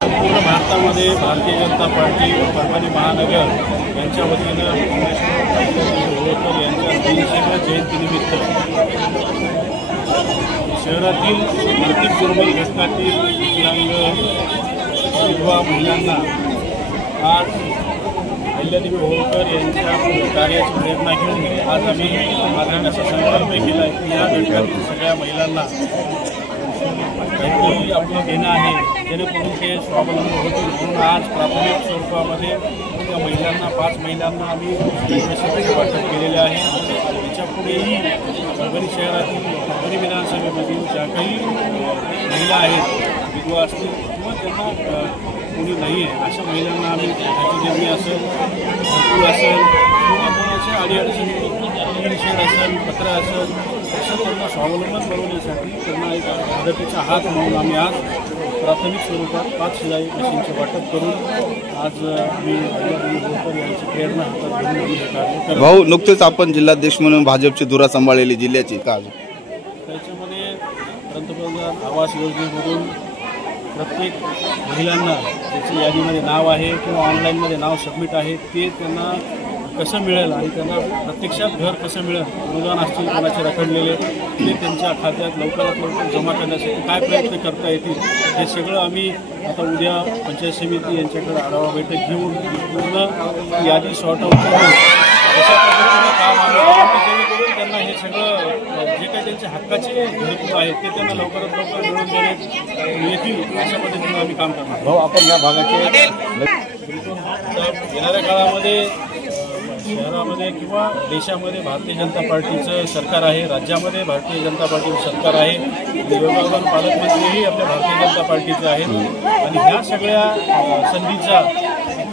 पूर्ण भारतामध्ये भारतीय जनता पार्टी परभणी महानगर यांच्या वतीनं होळकर यांच्या 300व्या जयंतीनिमित्त शहरातील आर्थिक दुर्बल घटकातील विकलांग विधवा महिलांना आज अहिल्यादेवी होळकर यांच्या कार्याची प्रेरणा घेऊन आज आम्ही मागण्याचा संकल्प केला आहे की या घटकातील सगळ्या महिलांना काहीतरी आपलं देणं आहे जेणेकरून ते स्वावलंबी होतील। म्हणून आज प्राथमिक स्वरूपामध्ये त्या महिलांना 5 महिलांना आम्ही पैसे वाटप केलेले आहे। याच्यापुढेही परभणी शहरातील परभणी विधानसभेमधील ज्या काही महिला आहेत विधवा असतील किंवा त्यांना कोणी नाही आहे अशा महिलांना आम्ही देणी असेल घरकुल असेल किंवा कोणाच्या अडीअडचणी शेड असेल पत्र असेल असं त्यांना स्वावलंबन बनवण्यासाठी त्यांना एक मदतीचा हात म्हणून आम्ही आज प्राथमिक स्वरूपात 5 शिलाई मशीनचे वाटप करून आज मी होळकर यांची प्रेरणा हातात घेऊन आम्ही हे कार्य करतो। भाऊ, नुकतेच आपण जिल्हाध्यक्ष म्हणून भाजपची धुरा सांभाळलेली जिल्ह्याची त्याच्यामध्ये पंतप्रधान आवास योजनेमधून प्रत्येक महिलांना त्याची यादीमध्ये नाव आहे किंवा ऑनलाईनमध्ये नाव सबमिट आहे ते त्यांना कसं मिळेल आणि त्यांना प्रत्यक्षात घर कसं मिळेल अनुदान असतील कोणाचे रखडलेले ते त्यांच्या खात्यात लवकरात लवकर जमा करण्यासाठी काय प्रयत्न करता येतील हे सगळं आम्ही आता उद्या पंचायत समिती यांच्याकडे आढावा बैठक घेऊन पूर्ण यादी सॉर्ट आउट करून अशा पद्धतीने काम आलं त्यांना हे सगळं जे काही त्यांच्या हक्काचे घरकुल आहेत ते त्यांना लवकरात लवकर मिळवून देण्यात येतील अशा पद्धतीने आम्ही काम करणार। भाऊ, आपण या भागाचे येणाऱ्या काळामध्ये शहरामध्ये किंवा देशामध्ये भारतीय जनता पार्टीचं सरकार आहे, राज्यामध्ये भारतीय जनता पार्टीचं सरकार आहे, योगावन पालकमंत्रीही आपल्या भारतीय जनता पार्टीचे आहेत आणि ह्या सगळ्या संधीचा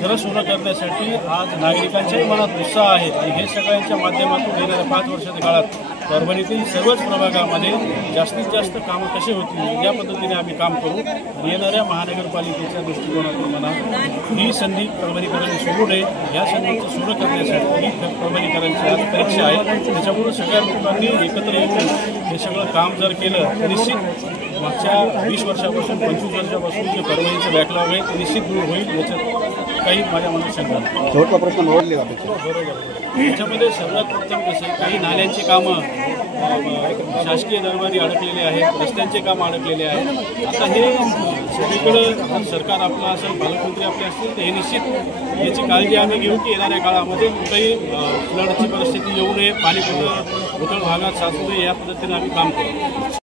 खरं सोनं करण्यासाठी आज नागरिकांच्याही मनात उत्साह आहे आणि हे सगळ्यांच्या माध्यमातून येणाऱ्या 5 वर्षाच्या काळात परभणीतील सर्वच प्रभागामध्ये जास्तीत जास्त कामं कसे होतील या पद्धतीने आम्ही काम करू आणि येणाऱ्या महानगरपालिकेच्या दृष्टिकोनातून म्हणा ही संधी परभणीकरांनी सोडू नये या संधीचं सोनं करण्यासाठी ही परभणीकरांची आज परीक्षा आहे। त्याच्यामुळे सगळ्या लोकांनी एकत्र येऊन हे सगळं काम जर केलं तर निश्चित मागच्या 20 वर्षापासून 25 वर्षापासून जे परभणीचं बॅकलॉग आहे ते निश्चित दूर होईल याच्यात काही माझ्या मनात शंका नाही। शेवटचा प्रश्न निवडले जाते बरोबर याच्यामध्ये सर्वात प्रथम कसं काही नाल्यांची कामं शासकीय दरबारी अडकलेले आहेत, रस्त्यांचे काम अडकलेले आहेत। आता हे सगळीकडं सरकार आपलं असेल पालकमंत्री आपले असतील तर हे निश्चित याची काळजी आम्ही घेऊ की येणाऱ्या काळामध्ये कुठेही फ्लडची परिस्थिती येऊ नये, पाणी कुठं उथळ भागात साचू नये या पद्धतीने आम्ही काम करू।